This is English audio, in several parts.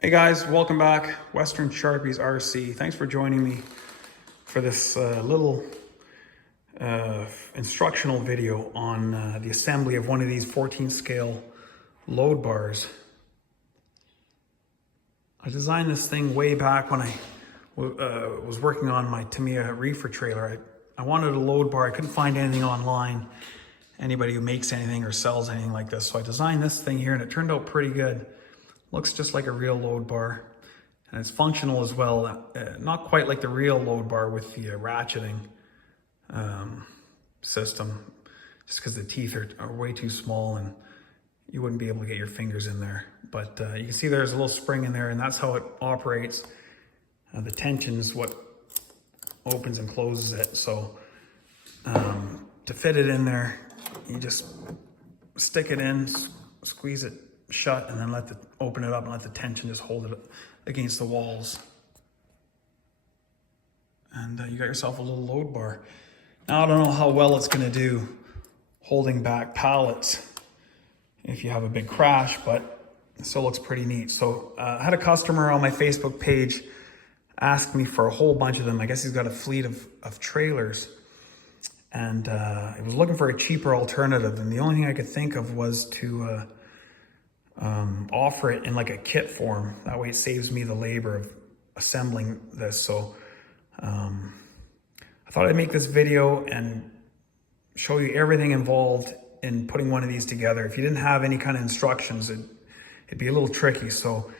Hey guys, welcome back. Western Sharpies RC. Thanks for joining me for this little instructional video on the assembly of one of these 14 scale load bars. I designed this thing way back when I was working on my Tamiya reefer trailer. I wanted a load bar. I couldn't find anything online, anybody who makes anything or sells anything like this. So I designed this thing here and it turned out pretty good. Looks just like a real load bar, and it's functional as well. Not quite like the real load bar with the ratcheting system, just because the teeth are way too small and you wouldn't be able to get your fingers in there. But you can see there's a little spring in there, and that's how it operates. The tension is what opens and closes it. So to fit it in there, you just stick it in, squeeze it shut, and then open it up and let the tension just hold it against the walls. And you got yourself a little load bar. Now I don't know how well it's gonna do holding back pallets if you have a big crash, but it still looks pretty neat. So I had a customer on my Facebook page ask me for a whole bunch of them. I guess he's got a fleet of trailers, and he was looking for a cheaper alternative, and the only thing I could think of was to offer it in like a kit form. That way it saves me the labor of assembling this. So I thought I'd make this video and show you everything involved in putting one of these together. If you didn't have any kind of instructions, it'd be a little tricky. So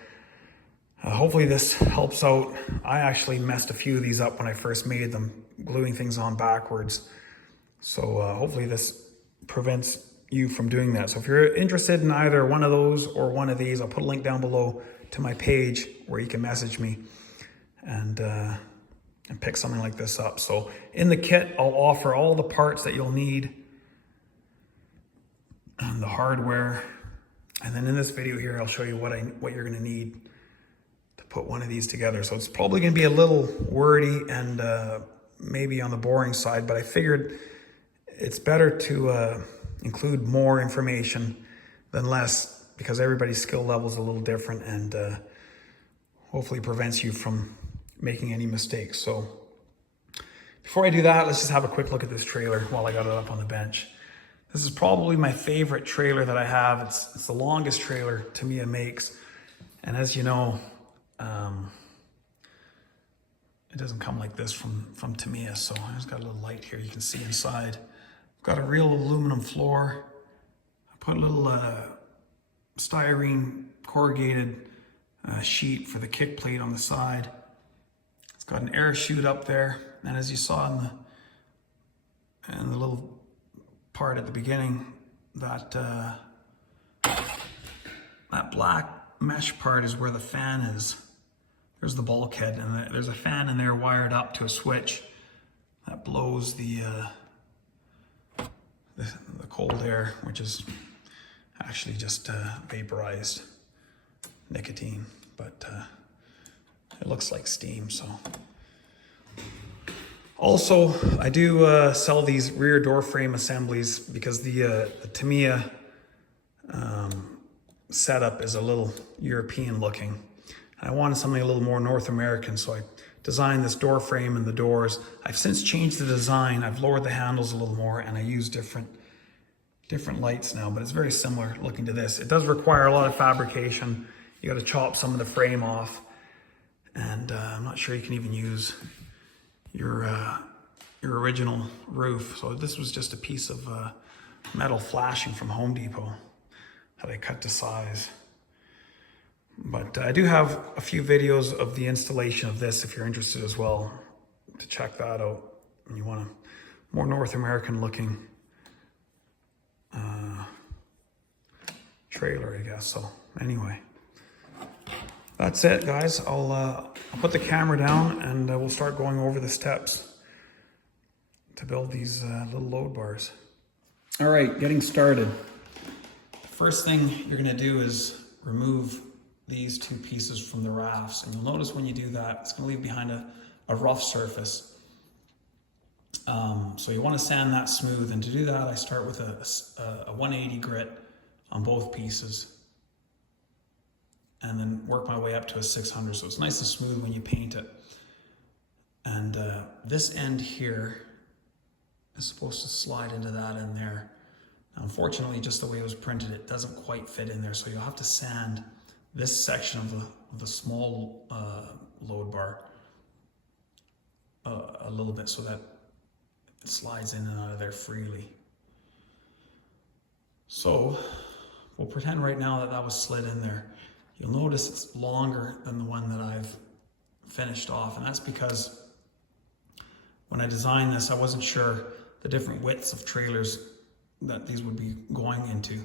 hopefully this helps out. I actually messed a few of these up when I first made them, gluing things on backwards. So hopefully this prevents you from doing that. So if you're interested in either one of those or one of these, I'll put a link down below to my page where you can message me and pick something like this up. So in the kit, I'll offer all the parts that you'll need and the hardware. And then in this video here, I'll show you what you're gonna need to put one of these together. So it's probably gonna be a little wordy and maybe on the boring side, but I figured it's better to include more information than less, because everybody's skill level is a little different, and hopefully prevents you from making any mistakes. So before I do that, let's just have a quick look at this trailer while I got it up on the bench. This is probably my favorite trailer that I have. It's the longest trailer Tamiya makes, and as you know, it doesn't come like this from Tamiya. So I just got a little light here, you can see inside. Got a real aluminum floor. I put a little styrene corrugated sheet for the kick plate on the side. It's got an air chute up there, and as you saw in the little part at the beginning, that black mesh part is where the fan is. There's the bulkhead, and there's a fan in there wired up to a switch that blows the cold air, which is actually just vaporized nicotine, but it looks like steam. So also I do sell these rear door frame assemblies because the Tamiya setup is a little European looking. I wanted something a little more North American, so I designed this door frame and the doors. I've since changed the design. I've lowered the handles a little more, and I use different lights now, but it's very similar looking to this. It does require a lot of fabrication. You got to chop some of the frame off, and I'm not sure you can even use your original roof. So this was just a piece of metal flashing from Home Depot that I cut to size. But I do have a few videos of the installation of this if you're interested as well, to check that out. And you want a more North American looking trailer, I guess. So anyway, that's it, guys. I'll put the camera down and we'll start going over the steps to build these little load bars. All right, getting started. First thing you're gonna do is remove these two pieces from the rafts, and you'll notice when you do that, it's gonna leave behind a rough surface. So you wanna sand that smooth, and to do that, I start with a 180 grit on both pieces. and then work my way up to a 600. So it's nice and smooth when you paint it. And this end here is supposed to slide into that end there. Now, unfortunately, just the way it was printed, it doesn't quite fit in there. So you'll have to sand this section of the small load bar a little bit so that it slides in and out of there freely. So we'll pretend right now that that was slid in there. You'll notice it's longer than the one that I've finished off, and that's because when I designed this, I wasn't sure the different widths of trailers that these would be going into.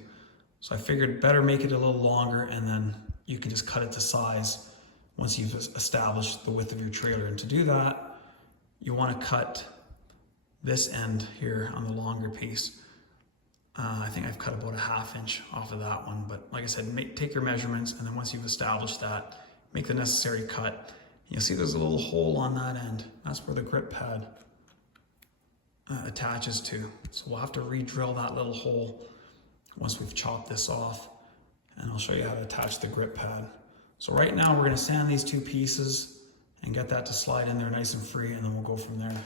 So I figured better make it a little longer, and then you can just cut it to size once you've established the width of your trailer. And to do that, you want to cut this end here on the longer piece. I think I've cut about a 1/2 inch off of that one, but like I said, take your measurements, and then once you've established that, make the necessary cut. You'll see there's a little hole on that end. That's where the grip pad attaches to. So we'll have to re-drill that little hole once we've chopped this off, and I'll show you how to attach the grip pad. So right now we're going to sand these two pieces and get that to slide in there nice and free, and then we'll go from there.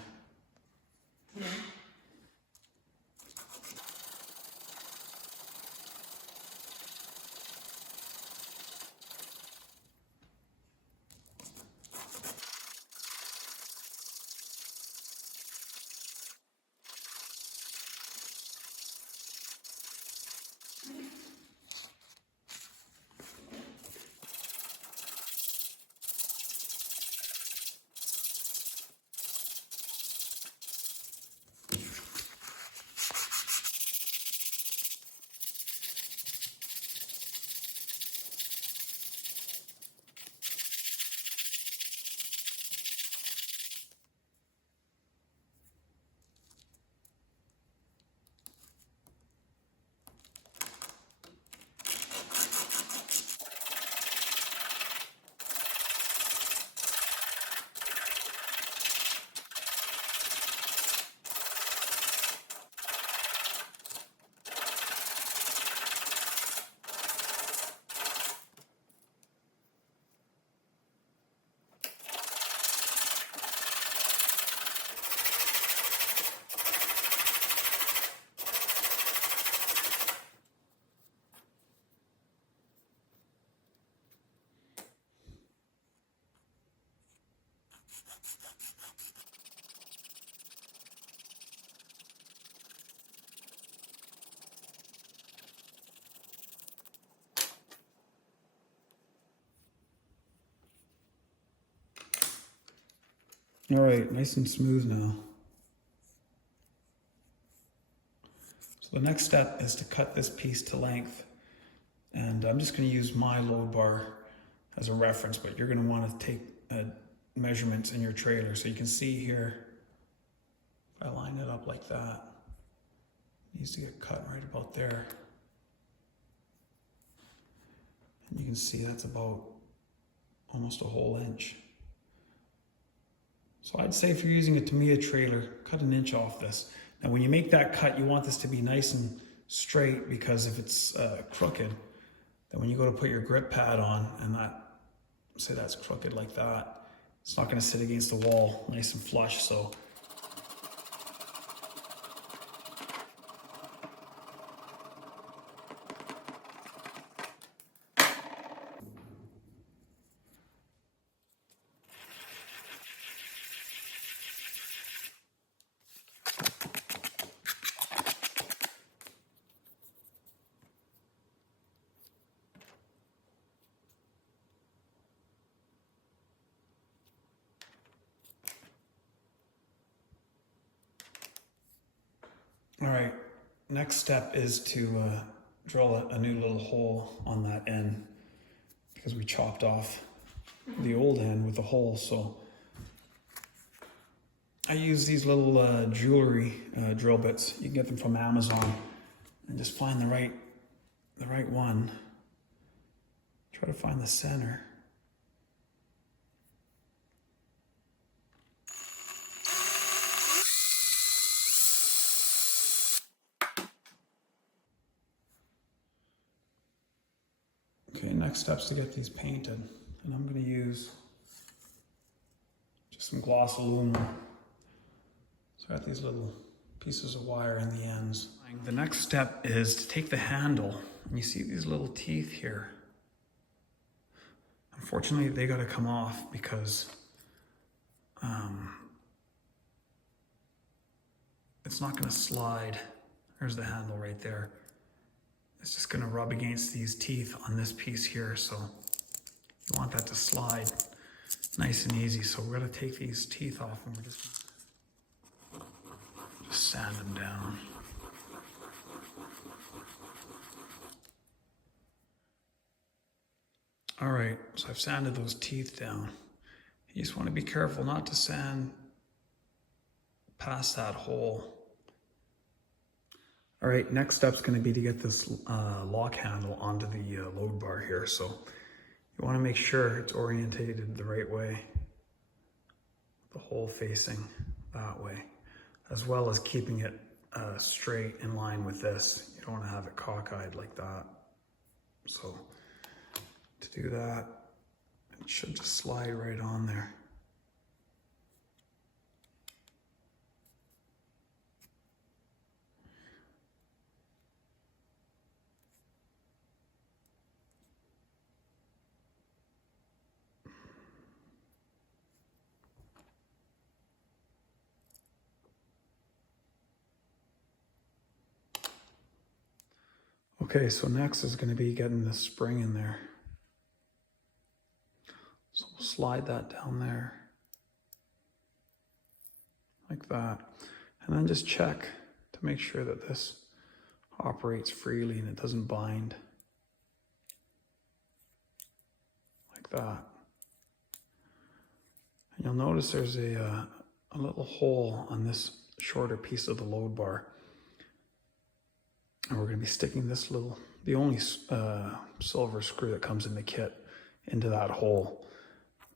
All right, nice and smooth now. So the next step is to cut this piece to length. And I'm just going to use my load bar as a reference, but you're going to want to take measurements in your trailer. So you can see here, if I line it up like that, it needs to get cut right about there. And you can see that's about almost a whole inch. So I'd say if you're using a Tamiya trailer, cut 1 inch off this. Now when you make that cut, you want this to be nice and straight, because if it's crooked, then when you go to put your grip pad on and that, say that's crooked like that, it's not going to sit against the wall nice and flush. So all right, next step is to drill a new little hole on that end, because we chopped off the old end with the hole. So I use these little jewelry drill bits. You can get them from Amazon, and just find the right one. Try to find the center. Okay, next step's to get these painted, and I'm going to use just some gloss aluminum. So I got these little pieces of wire in the ends. The next step is to take the handle, and you see these little teeth here. Unfortunately, they got to come off because it's not going to slide. There's the handle right there. It's just going to rub against these teeth on this piece here, so you want that to slide nice and easy. So we're going to take these teeth off and we're just sand them down. All right, so I've sanded those teeth down. You just want to be careful not to sand past that hole. All right, next step's going to be to get this lock handle onto the load bar here. So you want to make sure it's orientated the right way, the hole facing that way, as well as keeping it straight in line with this. You don't want to have it cockeyed like that. So to do that, it should just slide right on there. Okay, so next is going to be getting the spring in there. So we'll slide that down there, like that. And then just check to make sure that this operates freely and it doesn't bind. Like that. And you'll notice there's a little hole on this shorter piece of the load bar. And we're going to be sticking this the only silver screw that comes in the kit, into that hole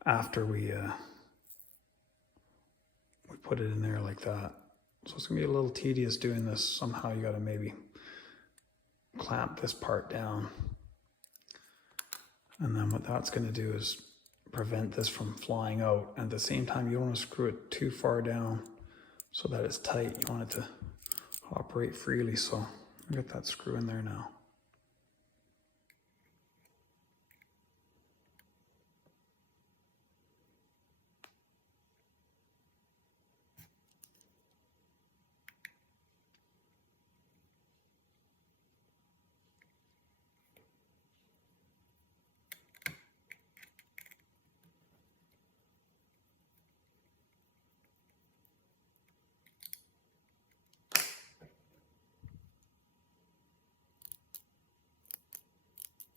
after we put it in there like that. So it's going to be a little tedious doing this. Somehow you got to maybe clamp this part down. And then what that's going to do is prevent this from flying out. And at the same time, you don't want to screw it too far down so that it's tight. You want it to operate freely. So I'll get that screw in there now.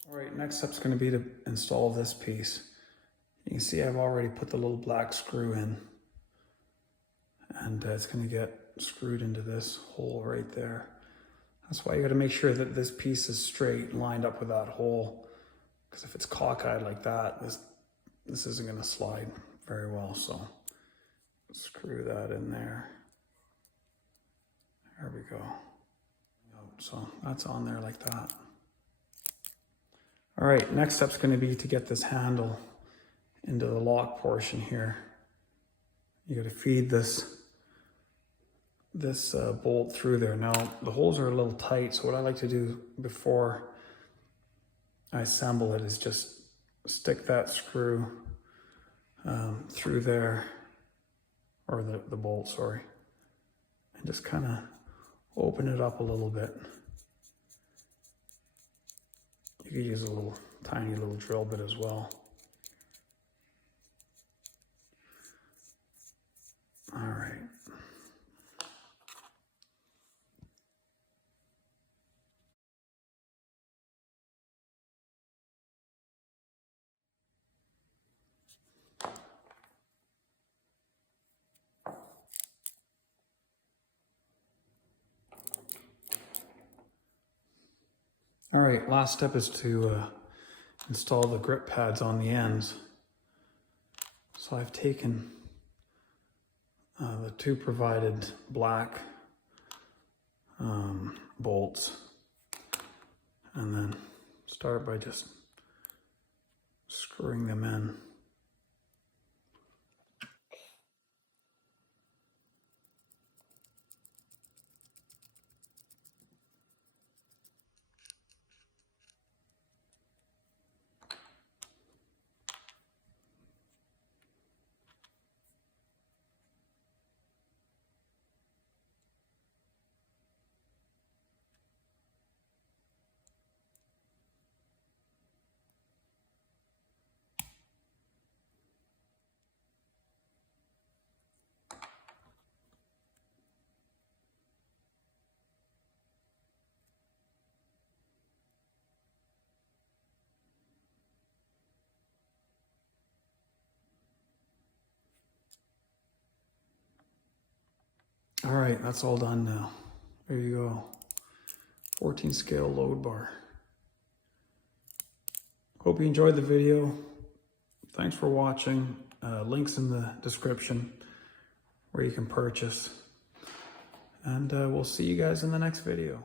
All right, next step's going to be to install this piece. You can see I've already put the little black screw in, and it's going to get screwed into this hole right there. That's why you got to make sure that this piece is straight and lined up with that hole, because if it's cockeyed like that, this isn't going to slide very well. So screw that in there. There we go. So that's on there like that. All right, next step's going to be to get this handle into the lock portion here. You got to feed this bolt through there. Now the holes are a little tight, so what I like to do before I assemble it is just stick that screw through there, or the bolt, sorry, and just kind of open it up a little bit. You could use a tiny little drill bit as well. All right. All right, last step is to install the grip pads on the ends. So I've taken the two provided black bolts, and then start by just screwing them in. All right, that's all done now. There you go. 14 scale load bar. Hope you enjoyed the video. Thanks for watching. Links in the description where you can purchase. And we'll see you guys in the next video.